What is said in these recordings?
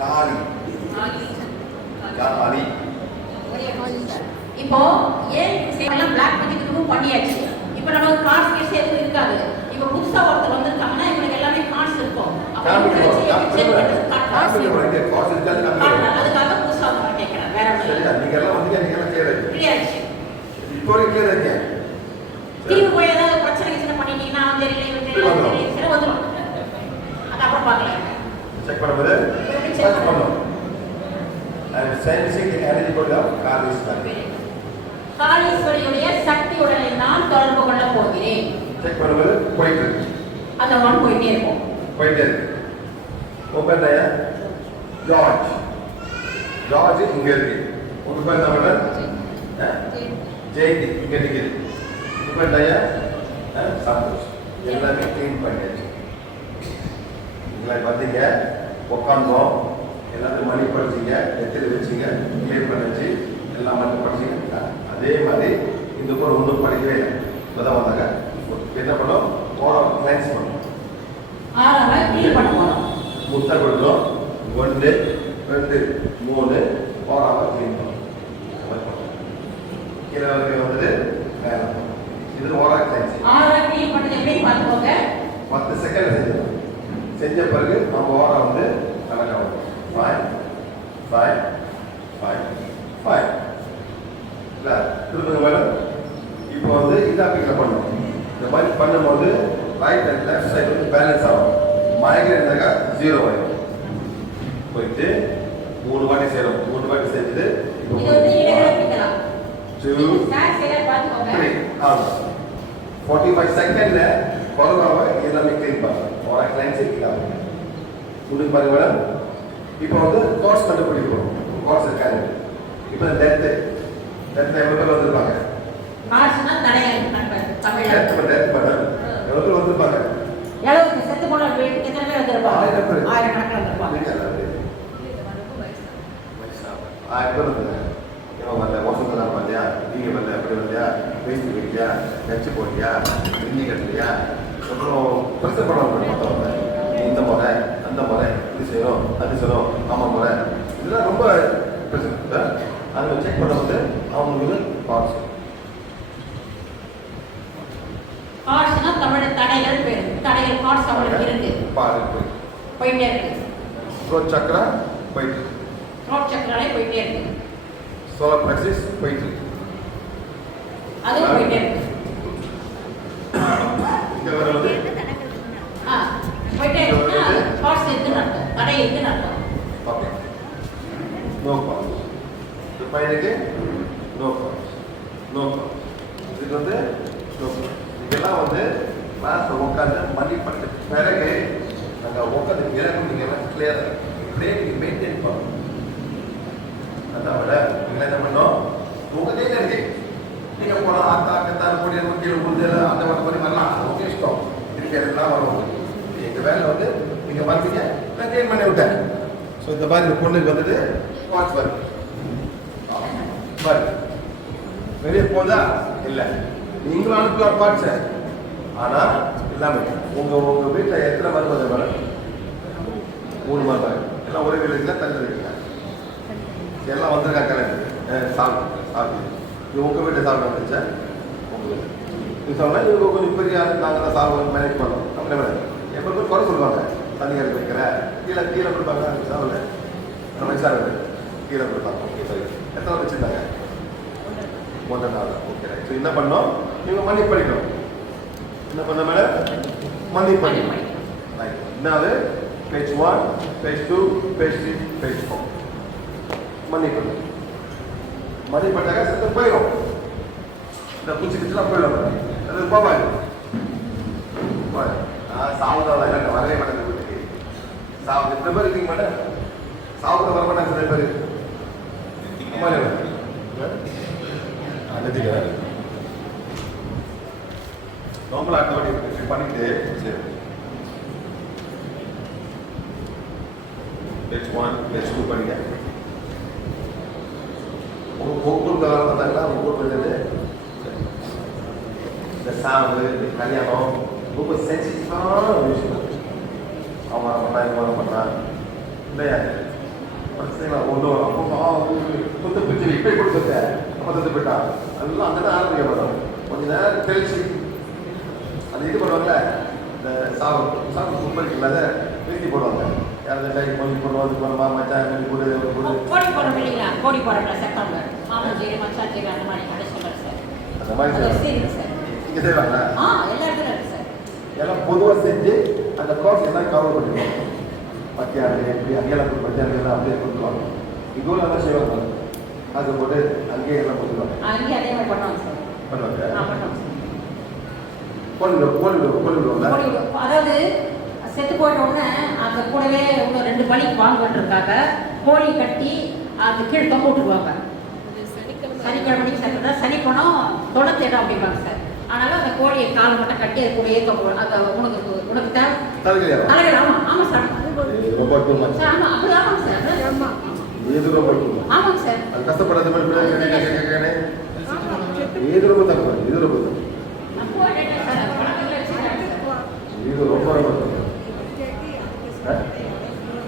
காளி காளி இப்போ ஏன் எல்லாம் பிளாக் பண்ணிக்கிறதுக்கும் பண்ணியாச்சு? இப்போ நம்ம கார்ட்ஸ் கேஸ் எதுவும் இருக்காது. இப்போ புதுசா ஒருத்தர் வந்திருக்காங்கன்னா இவங்களுக்கு எல்லாமே கார்ட்ஸ் இருக்கும். அதுக்காக புதுசா கேட்கிறேன் வேற ஒன்றும். இப்போ. திரும்பி போய் ஏதாவது பிரச்சனை கிச்சனை பண்ணிட்டீங்கன்னா அவன் தெரியல இவன் தெரியல அவன் தெரியல சரி வந்துடும் அது அப்புறம் பார்க்கலாம் check பண்ணும்போது எப்படி check search பண்ணணும். And scientific energy நான் தொடர்பு கொள்ள போகிறேன் Check பண்ணும்போது போயிட்டு இருக்கு. அந்த ஒன் போயிட்டே இருக்கும் போயிட்டே இருக்கு. Open ஆயா? George. George இங்க இருக்கு. மேடம்? ஆ? ஜெயந்தி இங்க. Open ஆயா? ஆ? சந்தோஷ். எல்லாமே க்ளீன் பண்ணியாச்சு நீங்களா வந்தீங்க உட்காந்தோம் எல்லாத்தையும் மணி படிச்சீங்க எத்திரி வச்சீங்க கிளியர் பண்ணிச்சு எல்லாம் படிச்சீங்க அதே மாதிரி இந்த கூட ஒன்றும் படிக்கவே இல்லை. இப்போதான் வந்தாங்க. என்ன பண்ணோம்? ஓரம் கிளைன்ஸ் பண்ணோம். முட்டை கொடுத்தோம். ஒன்று ரெண்டு மூணு. க்ளீன் பண்ணோம். கீழே மேலே இது ஓரா கிளைன்ஸ் ஆறாவை கிளீன் பண்ணது எப்படி? பார்த்துக்கோங்க பத்து செகண்ட் செஞ்சோம். செஞ்ச பிறகு நம்ம ஓரம் வந்து கணக்காகும் ஃபைவ் ஃபைவ் ஃபைவ் ஃபைவ் இல்லை மேடம் இப்போ வந்து இதாக பிக்கப் பண்ணணும். இந்த மாதிரி பண்ணும்போது ரைட் அண்ட் லெஃப்ட் சைடு வந்து பேலன்ஸ் ஆகும். மைக்ரேன் இருந்தாக்கா ஜீரோ ஆயிடும் போயிட்டு மூணு வாட்டி செய்யணும் மூணு வாட்டி பிக்கலாம் டூ த்ரீ ஆமாம் ஃபார்ட்டி ஃபைவ் செகண்டில் கொரோனாவை எல்லாமே க்ளீன் பண்ணலாம் ஒரு கிளைண்ட்ஸ் இருக்கலாம் உங்களுக்கு பாருங்க மேடம் இப்போ வந்து கோர்ஸ் கண்டுபிடிக்கிறோம் கோர்ஸ் இருக்காங்க இப்போ டெத்து எவ்வளோ பேர் வந்திருப்பாங்க? பண்ண பண்ண எவ்வளோ பேர் வந்திருப்பாங்க? செத்து போன எத்தனை பேர் வந்திருப்பாங்க? ஆயிரம் வந்திருப்பாங்க. பேர் வந்தாங்க. இவன் வரல மோசம் தான் வரலையா நீங்கள் வரல அப்படி வரலையா? பேசி வைக்கியா நச்சு போட்டியா? கட்டலையா அப்புறம் பிரச்சனை மற்றவங்க நீ இந்த முறை அந்த முறை இது செய்யணும் அது செய்யணும் ஆமாம் முறை இதெல்லாம் ரொம்ப பிரச்சனை. அதை செக் பண்ணும்போது அவங்களுக்கு பார்ட்ஸ் கார்ட்ஸ்னா தமிழ் தடைகள் பேர் தடைகள் இருக்கு. பாரு போய் போயிட்டே இருக்கு. த்ரோட் சக்கரா போயிட்டு த்ரோட் சக்கராலே போயிட்டே இருக்கு. சோலார் பிளக்ஸிஸ் போயிட்டு அதுவும் போயிட்டே இருக்கு. இங்கே வர வந்து ஆ போயிட்டே இருக்குன்னா கார்ட்ஸ் இருக்குன்னு அர்த்தம். தடை இருக்குன்னு அர்த்தம். ஓகே நோ ப்ராப்ளம் இந்த பையனுக்கு நோ ப்ராப்ளம் நோ ப்ராப்ளம் இது வந்து நோ ப்ராப்ளம் இதெல்லாம் வந்து கிளாஸில் உட்காந்து மணி பண்ண பிறகு நாங்கள் உட்காந்து எனக்கு நீங்கள் எல்லாம் கிளியராக நீங்கள் மெயின்டைன் பண்ணணும். அதை விட நீங்கள் என்ன பண்ணோம் உங்கள் கையில் இருக்கு. நீங்கள் போனால் ஆத்தா கத்தான் கூடிய கீழே முந்தில் அந்த மாதிரி மாதிரி வரலாம் அது உங்கள் இஷ்டம். திருப்பி அதெல்லாம் வரும்? எங்கள் வேலை வந்து நீங்கள் பார்த்தீங்க நான் க்ளீன் பண்ணி விட்டேன். ஸோ இந்த மாதிரி இந்த பொண்ணுக்கு வந்துட்டு வாட்ச் வருது வருது வெளியே போதா? இல்லை. நீங்களும் அனுப்பலாம் பார்ட்ஸை ஆனால் எல்லாமே. உங்கள் உங்கள் வீட்டில் எத்தனை மருமக வரும்? மூணு மருமக எல்லாம் ஒரே வீட்டில் தங்க வைக்கலாம். எல்லாம் வந்திருக்கா கல்யாணம் சாப்பிட்டு சாப்பிட்டு இது உங்கள் வீட்டில் சாப்பிட வந்துச்சா உங்கள் இது சொன்னால் இவங்க கொஞ்சம் பெரிய நாங்கள் தான் சாப்பிட மேனேஜ் பண்ணோம். அப்படின்னு மேடம் எப்போ போய் குறை சொல்லுவாங்க? தண்ணி கறி வைக்கிற கீழே கீழே கொடுப்பாங்க சாப்பிடல நம்ம கீழே கொடுப்பாங்க. ஓகே சரி எத்தனை வச்சுருந்தாங்க? முதல் நாள். ஓகே ரைட் ஸோ என்ன பண்ணோம்? நீங்கள் மணி படிக்கணும் என்ன பண்ண மேடம் மணி படிக்கணும் ரைட் என்னது page one page two page three page four மணி பண்ணாக்க சத்தம் போயிடும் இந்த பூச்சி கிச்சுலாம் போயிடும் அது போவாங்க சாவுதான் எனக்கு வரவே மாட்டேன் வீட்டுக்கு சாவு எத்தனை பேர் இருக்கீங்க மாட்டேன் சாவுக்கு வர மாட்டாங்க சில பேர் அழுதுகிறாரு நம்மள அடுத்த வாட்டி பண்ணிட்டு சரி பிளேட் ஒன் பிளேட் டூ பண்ணிட்டேன் ஒவ்வொரு கவனம் பார்த்தாங்கன்னா ஒவ்வொரு பண்ணுறது இந்த சாவு இந்த கல்யாணம் ரொம்ப சென்சிட்டிவான ஒரு விஷயம் அவன் பண்ணா இவன் மாட்டான் இல்லையா பிரச்சனைகளை ஒன்று வரும் அப்போ கொத்து பிடிச்சி இப்போ கொடுத்துட்டேன் அப்போ தந்து போயிட்டான் எல்லாம் அங்கே தான் ஆரம்பிக்கப்படும் கொஞ்ச நேரம் தெளிச்சு அது இது பண்ணுவாங்கல்ல இந்த சாவு சாவு கும்பல் இல்லாத வீழ்த்தி போடுவாங்க. யாராவது கை கொஞ்சம் போடுவோம் அது போடுமா மச்சான் கொஞ்சம் போடு ஒரு போடு கோடி போடுறோம் இல்லைங்களா கோடி போடுறோம்ல செப்டம்பர் மாமன் ஜெயிலு மச்சான் ஜெயிலு அந்த மாதிரி கடை சொல்கிறேன் சார். அந்த மாதிரி சார் இங்கே செய்வாங்க ஆ எல்லா இடத்துல இருக்கு சார். எல்லாம் பொதுவாக செஞ்சு அந்த காஸ்ட் எல்லாம் கவர் பண்ணிடுவோம் பத்தியாரு எப்படி அங்கெல்லாம் போய் பத்தியாரு அப்படியே கொடுத்துருவாங்க இதுவும் எல்லாம் செய்வாங்க அது போட்டு அங்கேயே எல்லாம் கொடுத்துருவாங்க அங்கேயும் அதே மாதிரி பண்ணுவாங்க சார். பண்ணுவாங்க? பண்ணுவாங்க கோழிவிடுவோம் கோழிவிடுவோம்ல கோடி அதாவது செத்து போயிட்ட உடனே அந்த கூடவே இன்னும் ரெண்டு பலிக்கு வாங்குவதற்காக கோழி கட்டி அது கீழே தொங்க விட்டுருவாங்க. சனிக்கிழமை. சனிக்கிழமை சனி பணம் தொண்ணூத்தி இடம் அப்படிம்பாங்க சார். ஆனாலும் அந்த கோழியை கால் மட்டும் கட்டி அது கூடயே தொங்க அந்த உனக்கு உனக்கு தேவை. தலைகளையா தலைவர் ஆமா. ஆமா சார். ரொம்ப டூ மச் சார் ஆமா. அப்படி ஆமாங்க சார். ஆமா ஏது ரொம்ப டூ மச் ஆமாங்க சார். அது கஷ்டப்படாத மாதிரி பிள்ளைங்க கேட்க கேட்க ஏது ரொம்ப தப்பு இது ரொம்ப தப்பு நான் போயிட்டேன் சார் பணத்துல வச்சுருக்கேன் சார் இது ரொம்ப ரொம்ப தப்பு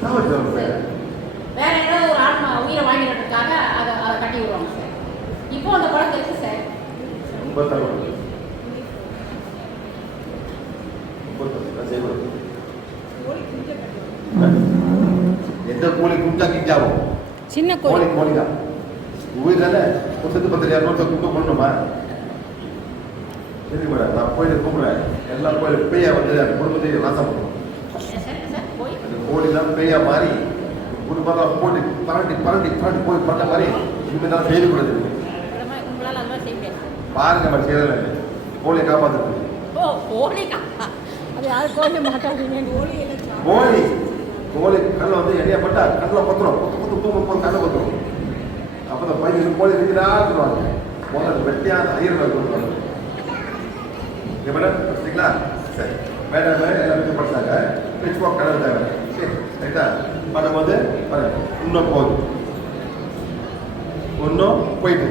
சாமி சாமி வேற ஏதாவது ஒரு ஆத்மா உயிரை வாங்கினதுக்காக அதை அதை கட்டி விடுவாங்க சார் இப்போ அந்த பழக்கம் இருக்கு சார் ரொம்ப தப்பு செய்யக்கூடாது எந்த கோழி குஞ்சா கிஞ்சாவும் சின்ன கோழி. கோழி தான் உயிர் தானே குடும்பத்து பத்திரியா நோட்டை கும்பிட்டு பண்ணணுமா? சரி மேடம் நான் கோயிலுக்கு கும்பிடுறேன் எல்லா கோயிலும் பேயா வந்து அந்த குடும்பத்தையும் நாசம் போய் அந்த கோழிலாம் பேயா மாறி குடும்பம் போட்டு பரண்டி பரண்டி பரண்டி போய் பண்ண மாதிரி இனிமேல் தான் செய்யக்கூடாது பாருங்க நம்ம செய்யலை கோழியை காப்பாற்றுறது ஓ கோழிக்கா அது கோழி மாட்டாதீங்க. கோழி கோழி கோழி வந்து எண்ணெயா பட்டா? கண்ணில் பத்துரும். பத்து பத்து தூங்க போது கண்ணில் பத்துரும். அப்போ அந்த பையன் கோழி இருக்கிறா சொல்லுவாங்க. முதல்ல வெட்டியான ஐயர்கள் கொடுப்பாங்க இங்க மேடம் படிச்சிங்களா சரி. மேடம் எல்லாம் வச்சு படிச்சாங்க பிச் வாக் கடல் தேவை சரி ரைட்டா பண்ணும்போது பாருங்க. இன்னும் போகுது. ஒன்றும் போயிட்டு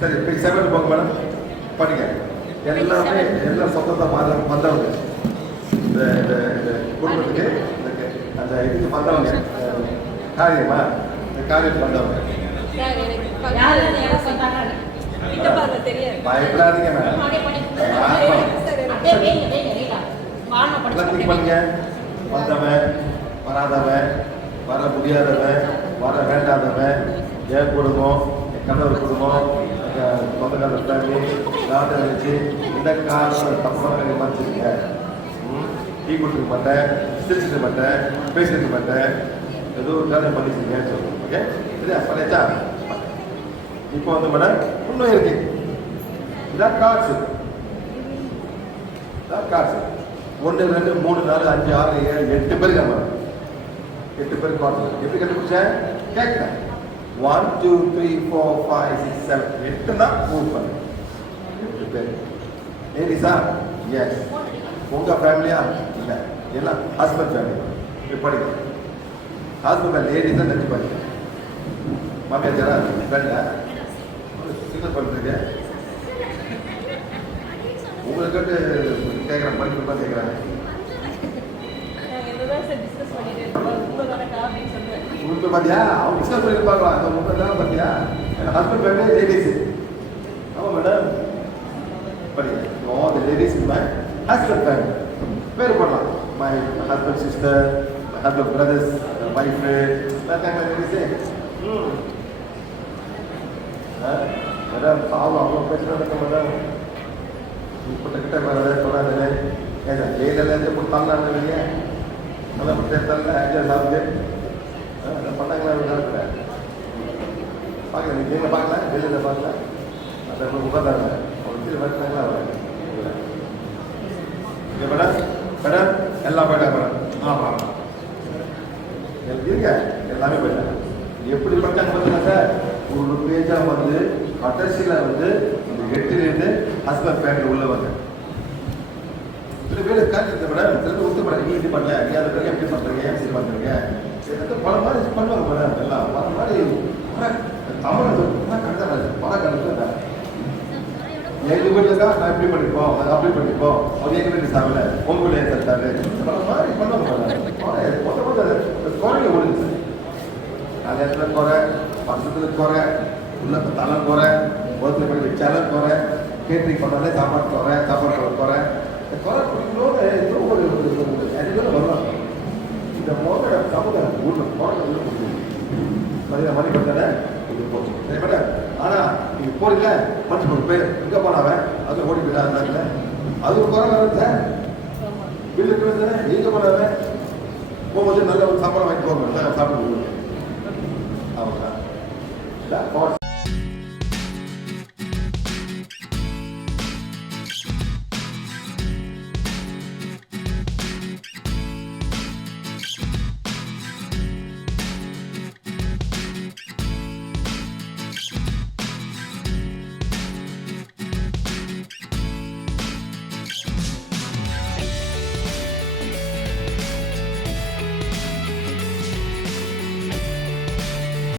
சரி இப்போ செவன் போங்க மேடம். பண்ணுங்க எல்லாமே எல்லாம் சொந்தத்தை மாற வந்தவங்க. இந்த இந்த குடும்பத்துக்கு அந்த இதுக்கு வந்தவங்க காரியமா? இந்த காரியம் வந்தவங்க பயப்படாதீங்க மேடம். பண்ணுங்க. வந்தவன் வராதவன் வர முடியாதவன் வர வேண்டாதவன் என் குடும்பம் என் கணவர் குடும்பம் என் ஃபேமிலி டாக்டர் வச்சு இந்த காரணம் தப்பான மறைச்சிருங்க டீ கொடுத்துக்க மாட்டேன் சிரிச்சிருக்க மாட்டேன் பேசிருக்க மாட்டேன் ஏதோ ஒரு காரணம் பண்ணிக்கிறீங்கன்னு சொல்லுவோம் ஓகே சரியா? பண்ணியாச்சா? இப்போ வந்து மேடம் இன்னும் இருக்கு. இதான் காசு இதான் காசு ஒன்று ரெண்டு மூணு நாலு அஞ்சு ஆறு ஏழு எட்டு பேர் நம்ம எட்டு பேர் காசு எப்படி கண்டுபிடிச்சேன்? கேட்கலாம் one two three four five six seven எட்டுனா move பண்ணு எட்டு பேர். லேடிஸா எஸ் உங்கள் ஃபேமிலியா ಎಲ್ಲ எல்லாம் ஹஸ்பண்ட் ஃபேமிலி இப்படி படிங்க ஹஸ்பண்ட் லேடிஸாக நினச்சி படிங்க மாமியார் ஜரா ஃப்ரெண்டா சிங்கர் பண்ணுறீங்க உங்களுக்கு கேட்குறேன் படிக்கணுமா கேட்குறாங்க உங்களுக்கு பார்த்தியா அவங்க டிஸ்கஸ் பண்ணியிருப்பாங்களா அந்த முப்பது தானே பார்த்தியா என் ஹஸ்பண்ட் ஃபேமிலி லேடிஸ் ஆமாம் மேடம் படிங்க ஆல் த பேர் பண்ணலாம் my husband, sister, my husband, brothers, my my eh? That kind of thing. ம் மேடம் hmm. பாவம் அவ்வளோ பேசுகிறாங்க மேடம் இப்போ கிட்ட வேறு சொல்லாதே. ஏன் ஜெயிலேருந்து கொடுத்தாங்க இல்லையா நல்லா தேர்தலில் ஐடியா சாப்பிட்டு பண்ணாங்களா நடக்கல? பார்க்கல நீ ஜெயிலில் பார்க்கல? ஜெயிலில் பார்க்கல? அந்த உட்காந்தாங்க அவங்க கீழே வச்சுட்டாங்களா இல்லை. மேடம் மேடம் எல்லாம் போயிட்டாங்க மேடம் ஆமாம் இருங்க எல்லாமே போயிட்டாங்க எப்படி படிச்சாங்க பார்த்தீங்கன்னா ஒரு பேஜாக வந்து கடைசியில் வந்து இந்த எட்டுலேருந்து ஹஸ்பண்ட் பேண்ட் உள்ள வந்து. சில பேர் காட்டு மேடம் சில பேர் ஒத்து பண்ண நீ இது பண்ணல நீ அதை பண்ணி எப்படி பண்ணுறீங்க எப்படி பண்ணுறீங்க பல மாதிரி பண்ணுவாங்க மேடம் எல்லாம் பல மாதிரி தமிழ் கண்டது பல கண்டது எங்க வீட்டுல தான் நான் இப்படி பண்ணிப்போம் அதை அப்படி பண்ணிப்போம். அவங்க எங்க வீட்டு சாப்பிடல உங்க வீட்டுல ஏன் தருத்தாரு மாதிரி பண்ணுவாங்க மொத்த மொத்த குறைங்க ஓடுது. சார் கல்யாணத்துல குறை வருஷத்துல குறை உள்ள தலை குறை ஒருத்தர் போய் வச்சாலும் குறை கேட்ரிங் பண்ணாலே சாப்பாடு குறை சாப்பாடு குறை இந்த குறை குடிக்கணும்னு இன்னும் ஒரு அதிகம் வருவாங்க இந்த சமூகம் ஊரில் மணி இது ஆனால் போறீங்கள? மனுஷன் ஒரு பேர். எங்கே போனாவன் அது ஓடி போயிடா அது ஒரு குறை வரும் சார். வீட்டில் இருக்கிறது தானே போனாவன் போகும்போது நல்ல ஒரு சாப்பாடு வாங்கி போங்க. சாப்பிட்டு அவ்வளோதான்